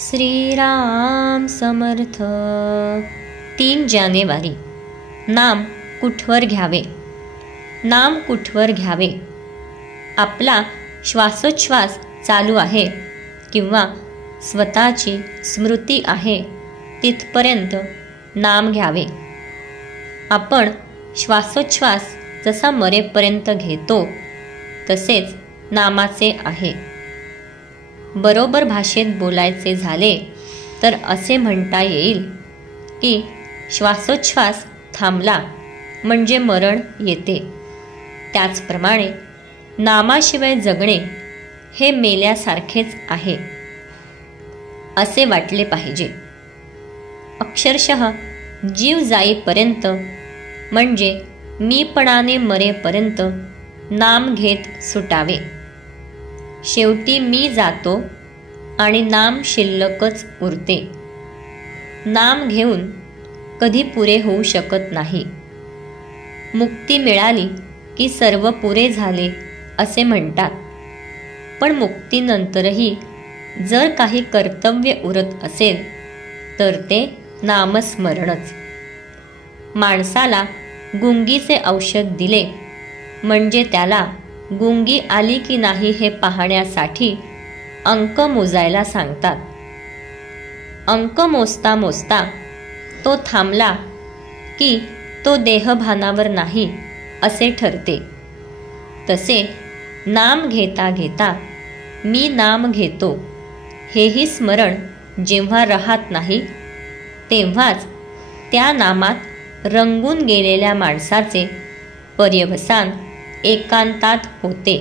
श्रीराम समर्थ. 3 जानेवारी. नाम कुठवर घ्यावे? नाम कुठवर घ्यावे? आपला श्वासोच्छ्वास चालू आहे किंवा स्वतःची स्मृती आहे तिथपर्यंत नाम घ्यावे. आपण श्वासोच्छ्वास जसा मरेपर्यंत घेतो तसेच नामाचे आहे. बरोबर भाषेत बोलायचे झाले तर असे म्हणता येईल की श्वासोच्छ्वास थांबला म्हणजे मरण येते. त्याचप्रमाणे नामाशिवाय जगणे हे मेल्यासारखेच आहे असे वाटले पाहिजे. अक्षरशः जीव जाईपर्यंत म्हणजे मीपणाने मरेपर्यंत नाम घेत सुटावे. शेवटी मी जातो आणि नाम शिल्लकच उरते. नाम घेऊन कधी पुरे होऊ शकत नाही. मुक्ती मिळाली की सर्व पुरे झाले असे म्हणतात. पण मुक्तीनंतरही जर काही कर्तव्य उरत असेल तर ते नामस्मरणच. माणसाला गुंगीचे औषध दिले म्हणजे त्याला गुंगी आली की नाही हे पाहण्यासाठी अंक मोजायला सांगतात. अंक मोजता मोजता तो थांबला की तो देहभानावर नाही असे ठरते. तसे नाम घेता घेता मी नाम घेतो हेही स्मरण जेव्हा राहत नाही तेव्हाच त्या नामात रंगून गेलेल्या माणसाचे पर्यवसान एकांतात होते.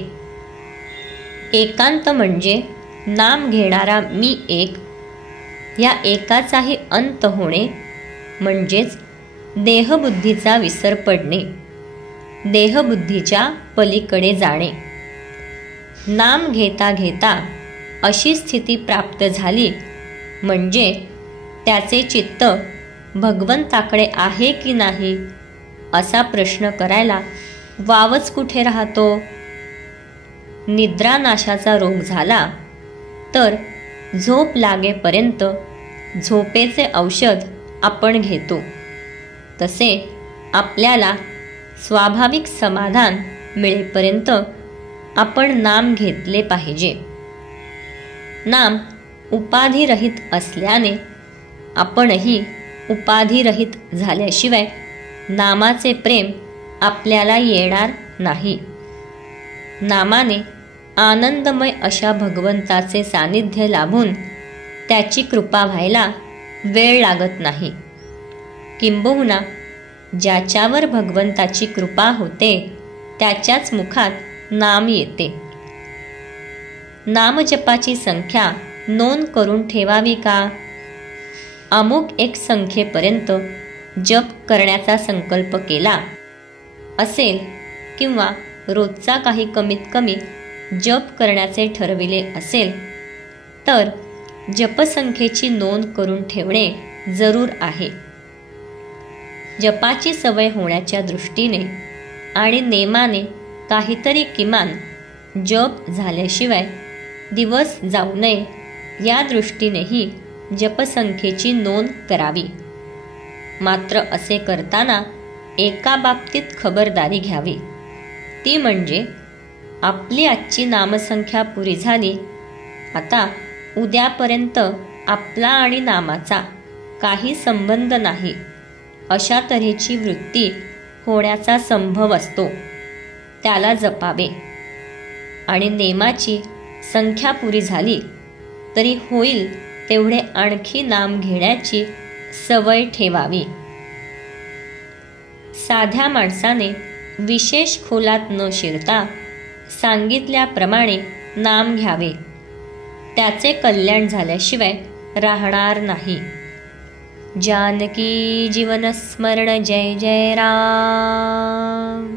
एकांत म्हणजे नाम घेणारा मी एक या एकाचाही अंत होणे म्हणजेच देहबुद्धीचा विसर पडणे, देहबुद्धीच्या पलीकडे जाणे. नाम घेता घेता अशी स्थिती प्राप्त झाली म्हणजे त्याचे चित्त भगवंताकडे आहे की नाही असा प्रश्न करायला वावच कुठे राहतो. निद्रानाशाचा रोग झाला तर झोप लागेपर्यंत झोपेचे औषध आपण घेतो. तसे आपल्याला स्वाभाविक समाधान मिळेपर्यंत आपण नाम घेतले पाहिजे. नाम उपाधिरहित असल्याने आपणही उपाधिरहित झाल्याशिवाय नामाचे प्रेम आपल्याला येणार नाही. नामाने आनंदमय अशा भगवंताचे सानिध्य लाभून त्याची कृपा व्हायला वेळ लागत नाही. किंबहुना ज्याच्यावर भगवंताची कृपा होते त्याच्याच मुखात नाम येते. नामजपाची संख्या नोंद करून ठेवावी का? अमुक एक संख्येपर्यंत जप करण्याचा संकल्प केला असेल किंवा रोजचा काही कमीत कमी जप करण्याचे ठरविले असेल तर जपसंख्येची नोंद करून ठेवणे जरूर आहे. जपाची सवय होण्याच्या दृष्टीने आणि नेमाने काहीतरी किमान जप झाल्याशिवाय दिवस जाऊ नये या दृष्टीनेही जपसंख्येची नोंद करावी. मात्र असे करताना एका बाबतीत खबरदारी घ्यावी. ती म्हणजे आपली आजची नामसंख्या पुरी झाली, आता उद्यापर्यंत आपला आणि नामाचा काही संबंध नाही अशा तऱ्हेची वृत्ती होण्याचा संभव असतो. त्याला जपावे. आणि नेमाची संख्या पुरी झाली तरी होईल तेवढे आणखी नाम घेण्याची सवय ठेवावी. साध्या माणसाने विशेष खोलात न शिरता सांगितल्याप्रमाणे नाम घ्यावे. त्याचे कल्याण झाल्याशिवाय राहणार नाही. जानकी जीवन स्मरण. जय जय राम.